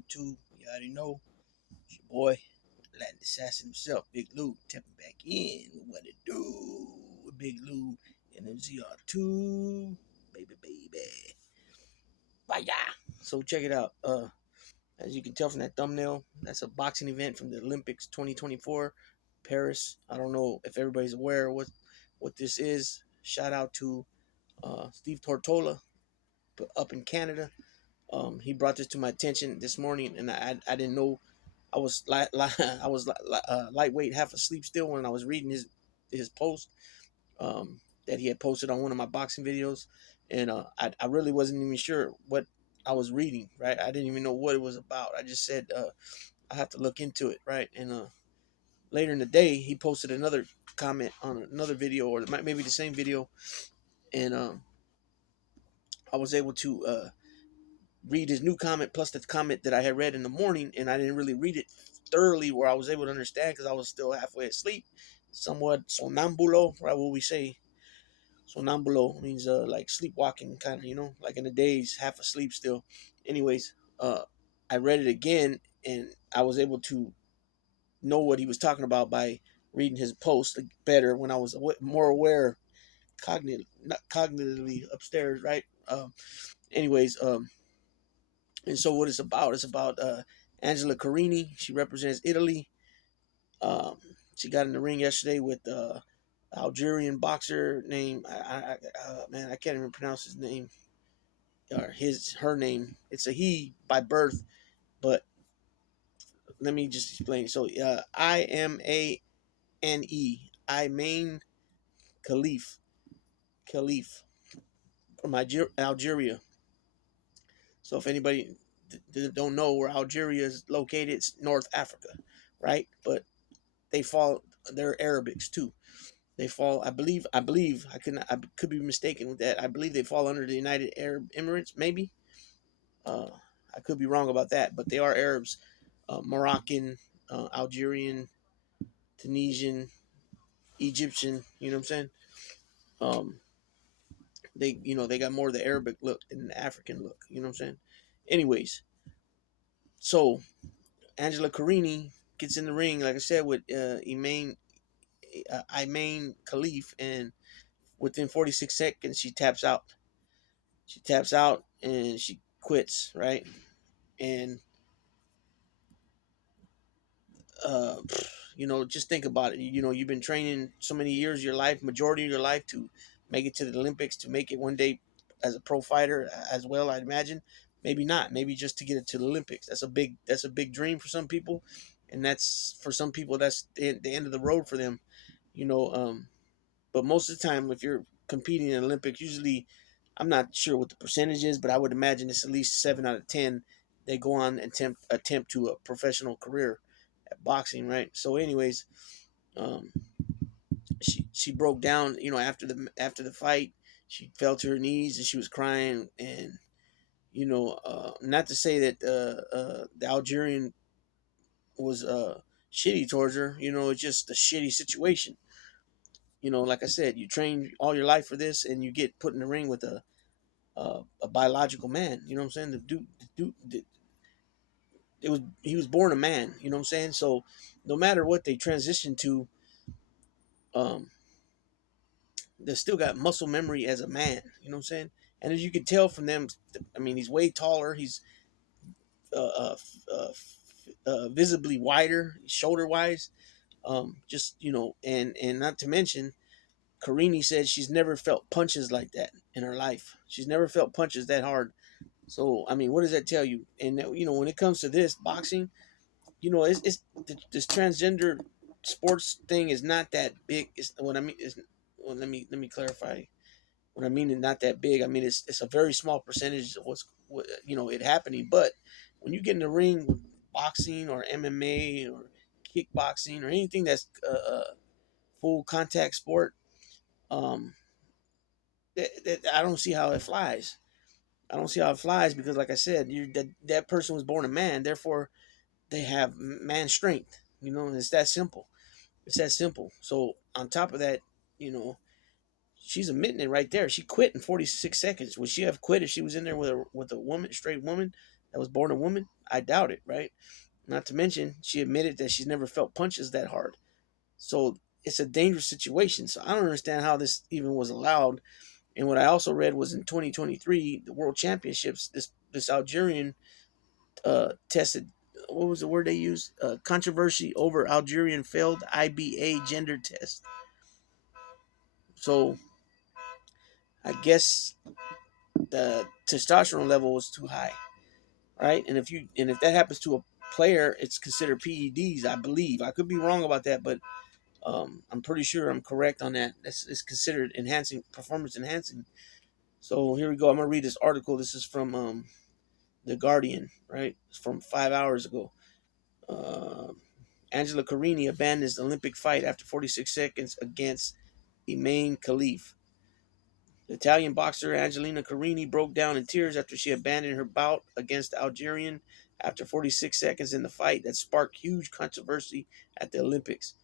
YouTube. You already know. It's your boy, Latin Assassin himself, Big Lou, tapping back in with what it do with Big Lou and MZR2. Baby. Bye. So check it out. As you can tell from that thumbnail, that's a boxing event from the Olympics 2024, Paris. I don't know if everybody's aware what this is. Shout out to Steve Tortola up in Canada. He brought this to my attention this morning, and I didn't know. I was lightweight, half asleep still when I was reading his post that he had posted on one of my boxing videos, and I really wasn't even sure what I was reading. Right, I didn't even know what it was about. I just said I have to look into it. Right, and later in the day he posted another comment on another video, or maybe the same video, and I was able to read his new comment plus the comment that I had read in the morning, and I didn't really read it thoroughly where I was able to understand because I was still halfway asleep, somewhat sonambulo, right? What we say, sonambulo means like sleepwalking, kind of, like in the days, half asleep still. Anyways, I read it again, and I was able to know what he was talking about by reading his post better when I was more aware, not cognitively upstairs, right? Anyways, and so what it's about Angela Carini. She represents Italy. She got in the ring yesterday with Algerian boxer named man, I can't even pronounce his name or her name. It's a he by birth, but let me just explain. So Imane, Imane Khelif from Algeria. So if anybody don't know where Algeria is located, it's North Africa, right? But they're Arabics too. They fall, I believe, I could be mistaken with that. I believe they fall under the United Arab Emirates, maybe. I could be wrong about that, but they are Arabs, Moroccan, Algerian, Tunisian, Egyptian. You know what I'm saying? Um, they got more of the Arabic look than the African look. You know what I'm saying? Anyways, so Angela Carini gets in the ring, like I said, with Imane Khelif, and within 46 seconds, she taps out. She taps out and she quits, right? And uh, just think about it. You've been training so many years of your life, majority of your life, to make it to the Olympics, to make it one day as a pro fighter as well. I'd imagine. Maybe not. Maybe just to get it to the Olympics. That's a big dream for some people, and that's for some people that's the end of the road for them. You know, but most of the time, if you're competing in Olympics, usually, I'm not sure what the percentage is, but I would imagine it's at least 7 out of 10 they go on and attempt to a professional career at boxing, right? So, anyways, um, she broke down, after the fight. She fell to her knees and she was crying, and not to say that the Algerian was shitty towards her. It's just a shitty situation. Like I said, you train all your life for this, and you get put in the ring with a biological man. You know what I'm saying? He was born a man. You know what I'm saying? So no matter what they transition to, um, they still got muscle memory as a man. You know what I'm saying? And as you can tell from them, I mean, he's way taller. He's uh, uh, visibly wider, shoulder wise. Just and not to mention, Carini said she's never felt punches like that in her life. She's never felt punches that hard. So I mean, what does that tell you? And when it comes to this boxing, it's this transgender sports thing is not that big. It's what I mean is, well, let me clarify. What I mean is not that big. I mean it's a very small percentage of it happening. But when you get in the ring with boxing or MMA or kickboxing or anything that's full contact sport, um, I don't see how it flies. I don't see how it flies because, like I said, that person was born a man, therefore they have man strength. And it's that simple. It's that simple. So on top of that, you know, she's admitting it right there. She quit in 46 seconds. Would she have quit if she was in there with a woman, straight woman that was born a woman? I doubt it, right? Not to mention, she admitted that she's never felt punches that hard. So it's a dangerous situation. So I don't understand how this even was allowed. And what I also read was in 2023, the World Championships, this Algerian tested, what was the word they used? Controversy over Algerian failed IBA gender test. So I guess the testosterone level was too high, right? And if that happens to a player, it's considered PEDs, I believe. I could be wrong about that, but I'm pretty sure I'm correct on that. It's considered enhancing, performance enhancing. So here we go. I'm gonna read this article. This is from the Guardian, right? It's from 5 hours ago. Uh, Angela Carini abandons the Olympic fight after 46 seconds against Imane Khelif. The Italian boxer Angelina Carini broke down in tears after she abandoned her bout against the Algerian after 46 seconds in the fight that sparked huge controversy at the Olympics.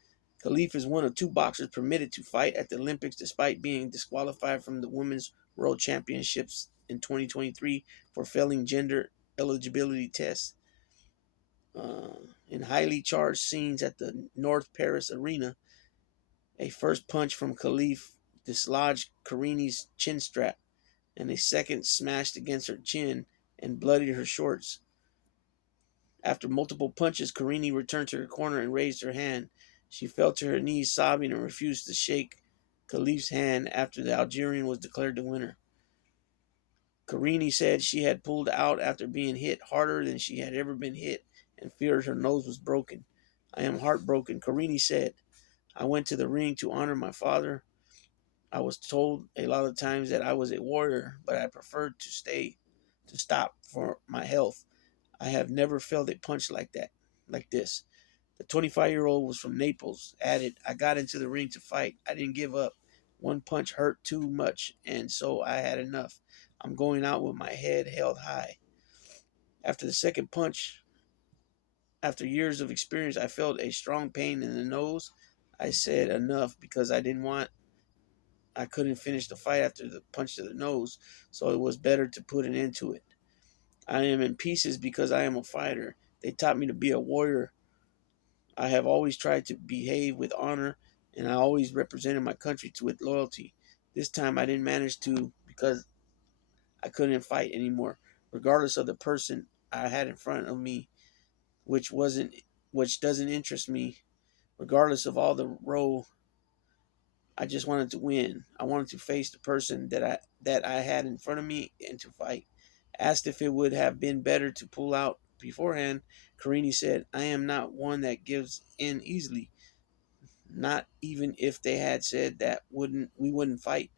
Khelif is one of two boxers permitted to fight at the Olympics despite being disqualified from the Women's World Championships in 2023 for failing gender eligibility tests. In highly charged scenes at the North Paris Arena, a first punch from Khelif dislodged Carini's chin strap, and a second smashed against her chin and bloodied her shorts. After multiple punches, Carini returned to her corner and raised her hand. She fell to her knees, sobbing, and refused to shake Khelif's hand after the Algerian was declared the winner. Carini said she had pulled out after being hit harder than she had ever been hit and feared her nose was broken. I am heartbroken, Carini said. I went to the ring to honor my father. I was told a lot of times that I was a warrior, but I preferred to stop for my health. I have never felt a punch like this. The 25-year-old was from Naples, added, I got into the ring to fight. I didn't give up. One punch hurt too much, and so I had enough. I'm going out with my head held high. After the second punch, after years of experience, I felt a strong pain in the nose. I said enough because I couldn't finish the fight after the punch to the nose, so it was better to put an end to it. I am in pieces because I am a fighter. They taught me to be a warrior. I have always tried to behave with honor, and I always represented my country with loyalty. This time I didn't manage to because I couldn't fight anymore, regardless of the person I had in front of me, which doesn't interest me. Regardless of all the role, I just wanted to win. I wanted to face the person that I had in front of me and to fight. Asked if it would have been better to pull out beforehand, Carini said, I am not one that gives in easily. Not even if they had said that we wouldn't fight.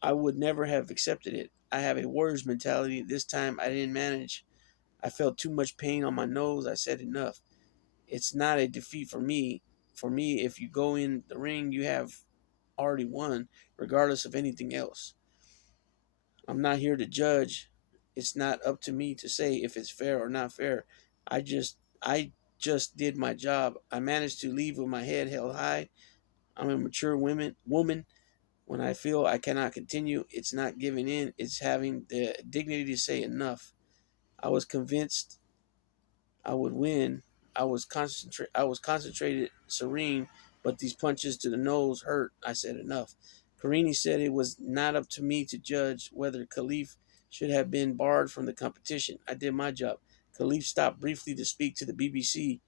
I would never have accepted it. I have a warrior's mentality. This time I didn't manage. I felt too much pain on my nose. I said enough. It's not a defeat for me. For me, if you go in the ring, you have already won, regardless of anything else. I'm not here to judge. It's not up to me to say if it's fair or not fair. I just did my job. I managed to leave with my head held high. I'm a mature woman. When I feel I cannot continue, it's not giving in. It's having the dignity to say enough. I was convinced I would win. I was concentrated, serene, but these punches to the nose hurt. I said enough. Carini said it was not up to me to judge whether Khelif should have been barred from the competition. I did my job. Khelif stopped briefly to speak to the BBC.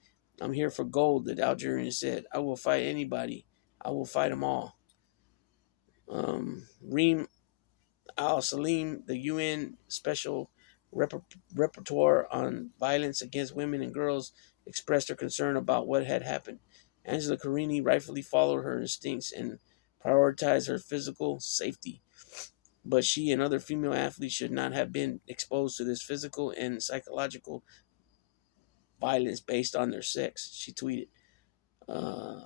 I'm here for gold, the Algerian said. I will fight anybody. I will fight them all. Reem Al Salim, the UN Special Rapporteur on Violence Against Women and Girls, expressed her concern about what had happened. Angela Carini rightfully followed her instincts and prioritized her physical safety. But she and other female athletes should not have been exposed to this physical and psychological violence based on their sex, she tweeted. Uh,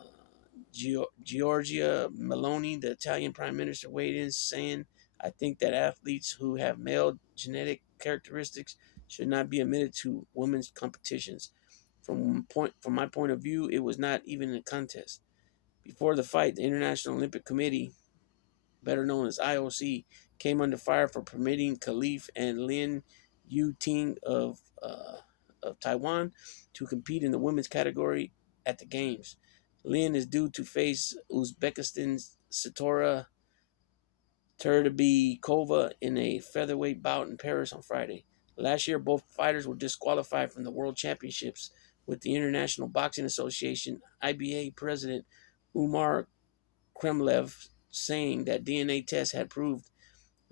Giorgia Meloni, the Italian Prime Minister, weighed in, saying, I think that athletes who have male genetic characteristics should not be admitted to women's competitions. From my point of view, it was not even a contest. Before the fight, the International Olympic Committee, better known as IOC, came under fire for permitting Khelif and EnE-Thing of of Taiwan to compete in the women's category at the Games. Lin is due to face Uzbekistan's Sitora Turdybekova in a featherweight bout in Paris on Friday. Last year, both fighters were disqualified from the World Championships, with the International Boxing Association (IBA) president Umar Kremlev saying that DNA tests had proved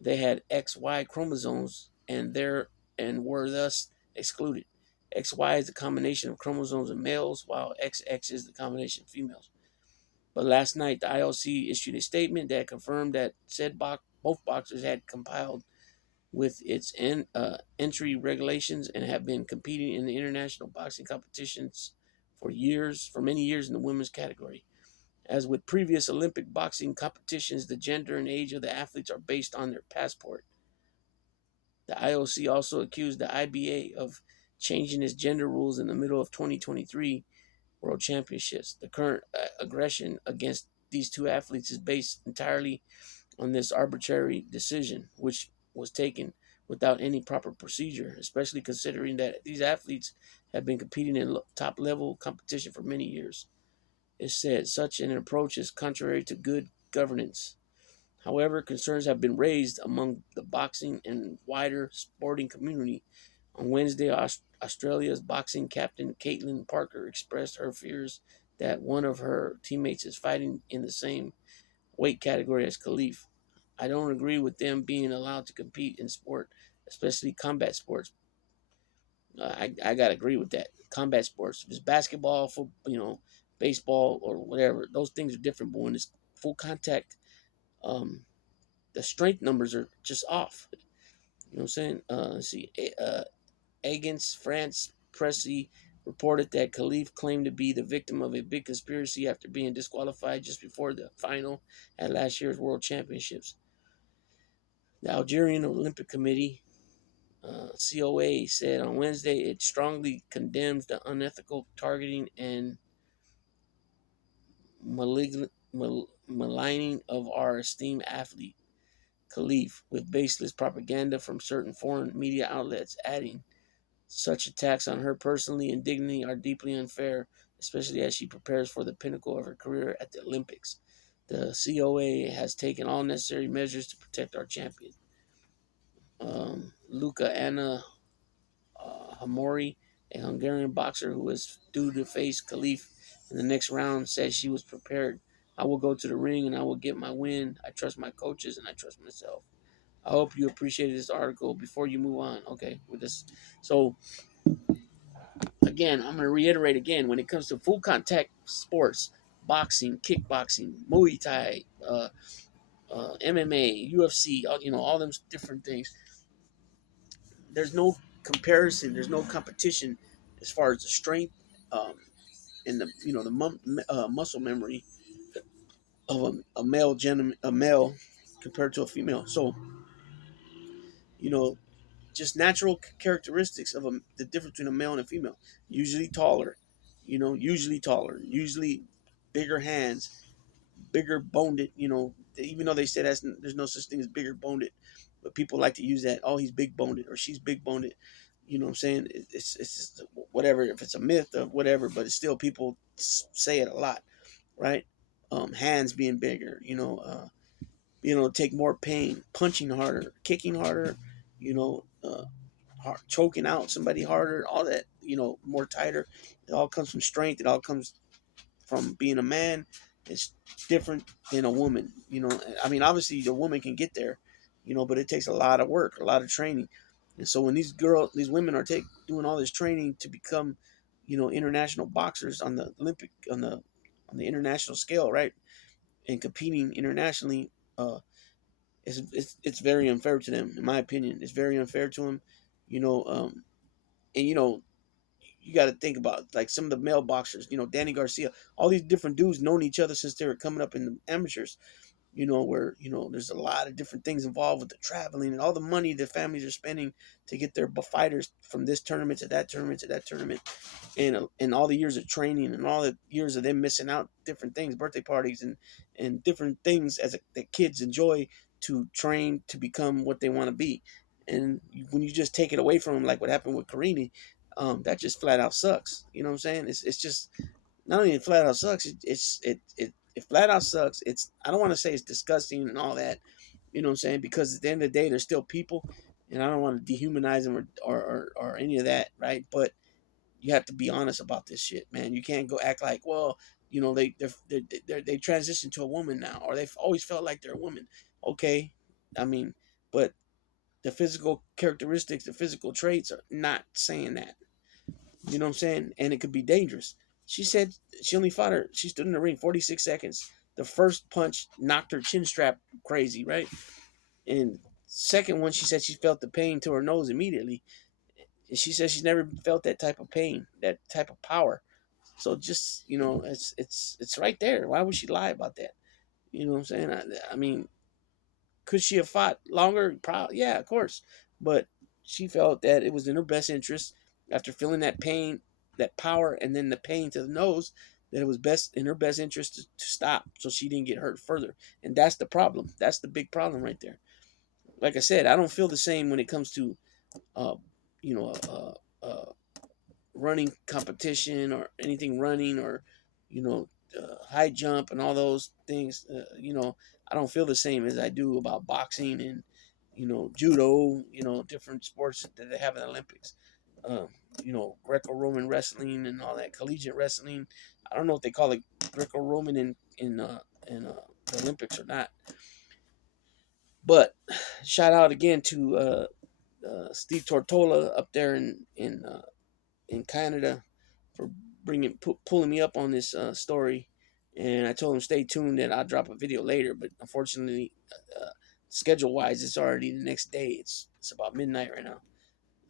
they had XY chromosomes and were thus excluded. XY is the combination of chromosomes in males, while XX is the combination of females. But last night, the IOC issued a statement that confirmed that both boxers had complied with its entry regulations and have been competing in the international boxing competitions for many years in the women's category. As with previous Olympic boxing competitions, the gender and age of the athletes are based on their passport. The IOC also accused the IBA of changing its gender rules in the middle of 2023 World Championships. The current aggression against these two athletes is based entirely on this arbitrary decision, which was taken without any proper procedure, especially considering that these athletes have been competing in top level competition for many years. It said such an approach is contrary to good governance. However, concerns have been raised among the boxing and wider sporting community. On Wednesday, Australia's boxing captain Caitlin Parker expressed her fears that one of her teammates is fighting in the same weight category as Khelif. I don't agree with them being allowed to compete in sport, especially combat sports. I gotta agree with that. Combat sports, if it's basketball, baseball or whatever, those things are different. But when it's full contact, the strength numbers are just off. You know what I'm saying? Let's see. Agence France Presse reported that Khelif claimed to be the victim of a big conspiracy after being disqualified just before the final at last year's World Championships. The Algerian Olympic Committee, COA, said on Wednesday it strongly condemns the unethical targeting and maligning of our esteemed athlete, Khelif, with baseless propaganda from certain foreign media outlets, adding, such attacks on her personally and dignity are deeply unfair, especially as she prepares for the pinnacle of her career at the Olympics. The COA has taken all necessary measures to protect our champion. Luca Anna Hamori, a Hungarian boxer who is due to face Khelif in the next round, said she was prepared. I will go to the ring and I will get my win. I trust my coaches and I trust myself. I hope you appreciated this article. Before you move on, okay, with this. So, again, I'm going to reiterate again, when it comes to full contact sports, boxing, kickboxing, Muay Thai, MMA, UFC, all them different things, there's no comparison, there's no competition as far as the strength and the muscle memory of a male compared to a female. So, you know, just natural characteristics of the difference between a male and a female. Usually taller, usually bigger hands, bigger boned. Even though they say there's no such thing as bigger boned, but people like to use that. Oh, he's big boned or she's big boned. You know what I'm saying? It's just whatever. If it's a myth or whatever, but it's still people say it a lot, right? Hands being bigger. Take more pain, punching harder, kicking harder. You know, choking out somebody harder. All that. More tighter. It all comes from strength. It all comes from being a man. It's different than a woman. I mean, obviously the woman can get there, but it takes a lot of work, a lot of training. And so when these women are doing all this training to become, international boxers on the international scale, right, and competing internationally, it's very unfair to them, in my opinion. It's very unfair to them, and you got to think about like some of the male boxers, Danny Garcia, all these different dudes known each other since they were coming up in the amateurs, where, there's a lot of different things involved with the traveling and all the money the families are spending to get their fighters from this tournament to that tournament to that tournament, and all the years of training and all the years of them missing out different things, birthday parties and different things that kids enjoy to train to become what they want to be. And when you just take it away from them, like what happened with Carini, that just flat out sucks. You know what I'm saying? It's just not only it flat out sucks. It flat out sucks. I don't want to say it's disgusting and all that. You know what I'm saying? Because at the end of the day, they're still people, and I don't want to dehumanize them or any of that, right? But you have to be honest about this shit, man. You can't go act like, well, you know, they transitioned to a woman now, or they've always felt like they're a woman. Okay, I mean, but the physical characteristics, the physical traits are not saying that. You know what I'm saying? And it could be dangerous. She said she only fought her. She stood in the ring 46 seconds. The first punch knocked her chin strap crazy, right? And second one, she said she felt the pain to her nose immediately. And she said she's never felt that type of pain, that type of power. So just, you know, it's right there. Why would she lie about that? You know what I'm saying? I mean, could she have fought longer? Probably, yeah, of course. But she felt that it was in her best interest after feeling that pain, that power, and then the pain to the nose, that it was best in her best interest to stop so she didn't get hurt further. And that's the problem. That's the big problem right there. Like I said, I don't feel the same when it comes to, uh, you know, running competition or anything running or, you know, high jump and all those things. You know, I don't feel the same as I do about boxing and, you know, judo, you know, different sports that they have in the Olympics. You know, Greco-Roman wrestling and all that, collegiate wrestling. I don't know if they call it Greco-Roman in the Olympics or not. But shout out again to Steve Tortola up there in Canada for pulling me up on this story. And I told him stay tuned that I'll drop a video later. But unfortunately, schedule wise, it's already the next day. It's about midnight right now.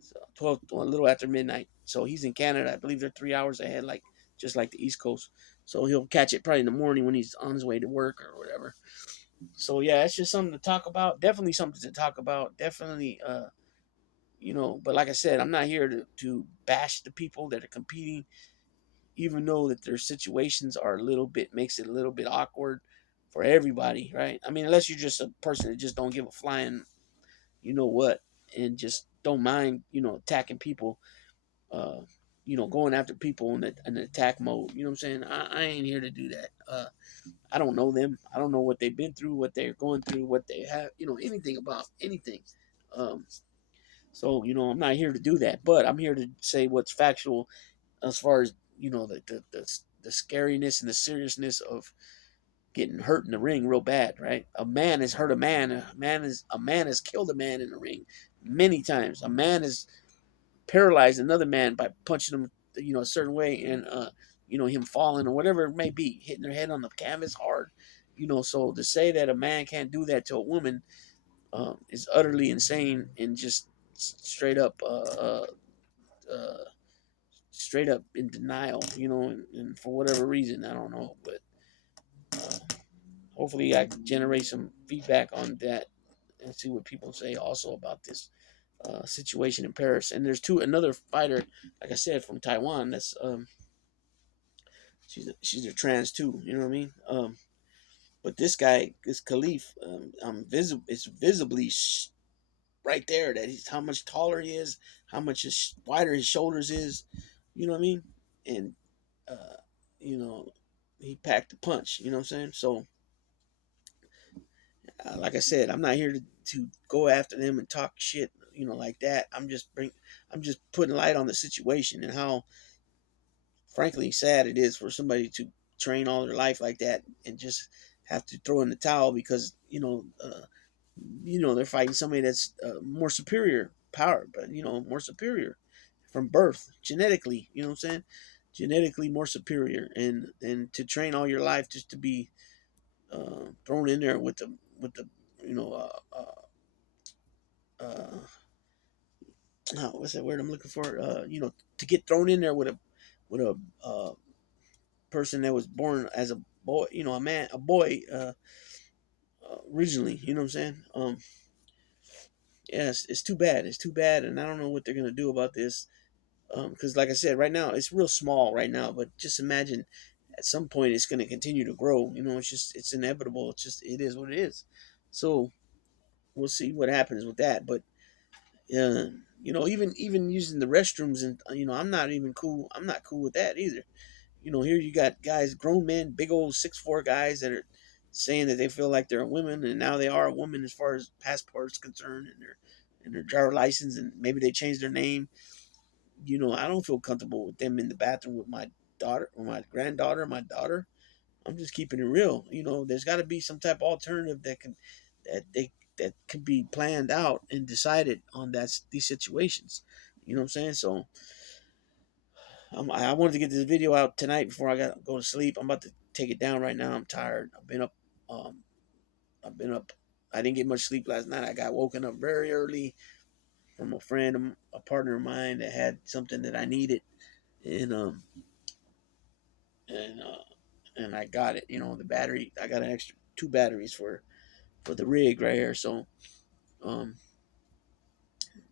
So 12, well, a little after midnight. So he's in Canada. I believe they're 3 hours ahead, like just like the East Coast. So he'll catch it probably in the morning when he's on his way to work or whatever. So yeah, it's just something to talk about. Definitely something to talk about. Definitely, you know. But like I said, I'm not here to bash the people that are competing, even though that their situations are a little bit makes it a little bit awkward for everybody, right? I mean, unless you're just a person that just don't give a flying, you know what, and just don't mind, you know, attacking people, uh, you know, going after people in an attack mode. You know what I'm saying? I ain't here to do that. I don't know them. I don't know what they've been through, what they're going through, what they have, you know, anything about anything. Um, so, you know, I'm not here to do that, but I'm here to say what's factual as far as, you know, the scariness and the seriousness of getting hurt in the ring real bad, right? A man has hurt a man. A man has killed a man in the ring many times. A man has paralyzed another man by punching him, you know, a certain way, and you know, him falling or whatever it may be, hitting their head on the canvas hard. You know, so to say that a man can't do that to a woman is utterly insane and just straight up uh, straight up in denial, you know, and for whatever reason, I don't know, but hopefully I can generate some feedback on that and see what people say also about this situation in Paris. And there's another fighter, like I said, from Taiwan. That's she's a trans too. You know what I mean? But this guy, this Khelif, it's visibly right there that he's how much taller he is, how much wider his shoulders is. You know what I mean? And uh, you know, he packed the punch. You know what I'm saying? So, like I said, I'm not here to go after them and talk shit. You know, like that. I'm just putting light on the situation and how, frankly, sad it is for somebody to train all their life like that and just have to throw in the towel because you know they're fighting somebody that's more superior power, but you know more superior from birth genetically. You know what I'm saying? Genetically more superior, and to train all your life just to be thrown in there with the you know what's that word I'm looking for? You know, to get thrown in there with a person that was born as a boy, you know, a boy originally. You know what I'm saying? Yeah, it's too bad. It's too bad, and I don't know what they're gonna do about this. Because, like I said, right now it's real small right now, but just imagine at some point it's gonna continue to grow. You know, it's inevitable. It is what it is. So we'll see what happens with that. But You know, even using the restrooms, and you know, I'm not even cool. I'm not cool with that either. You know, here you got guys, grown men, big old 6'4" guys that are saying that they feel like they're a woman, and now they are a woman as far as passports concerned, and their driver license, and maybe they changed their name. You know, I don't feel comfortable with them in the bathroom with my daughter or my granddaughter, my daughter. I'm just keeping it real. You know, there's got to be some type of alternative that they that could be planned out and decided on these situations. You know what I'm saying? So I wanted to get this video out tonight before I got go to sleep. I'm about to take it down right now. I'm tired. I've been up. Um, I've been up. I didn't get much sleep last night. I got woken up very early from a friend, a partner of mine that had something that I needed, and and uh, and I got it. You know, the battery. I got an extra 2 batteries for the rig right here. So um,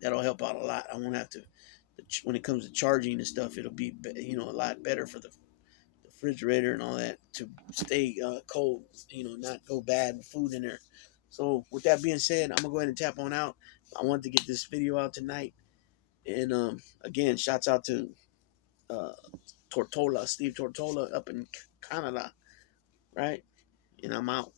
that'll help out a lot. I won't have to when it comes to charging and stuff. It'll be a lot better for the refrigerator and all that to stay cold. You know, not go bad with food in there. So with that being said, I'm gonna go ahead and tap on out. I wanted to get this video out tonight, and again, shouts out to uh, Tortola, Steve Tortola up in Canada, right? And I'm out.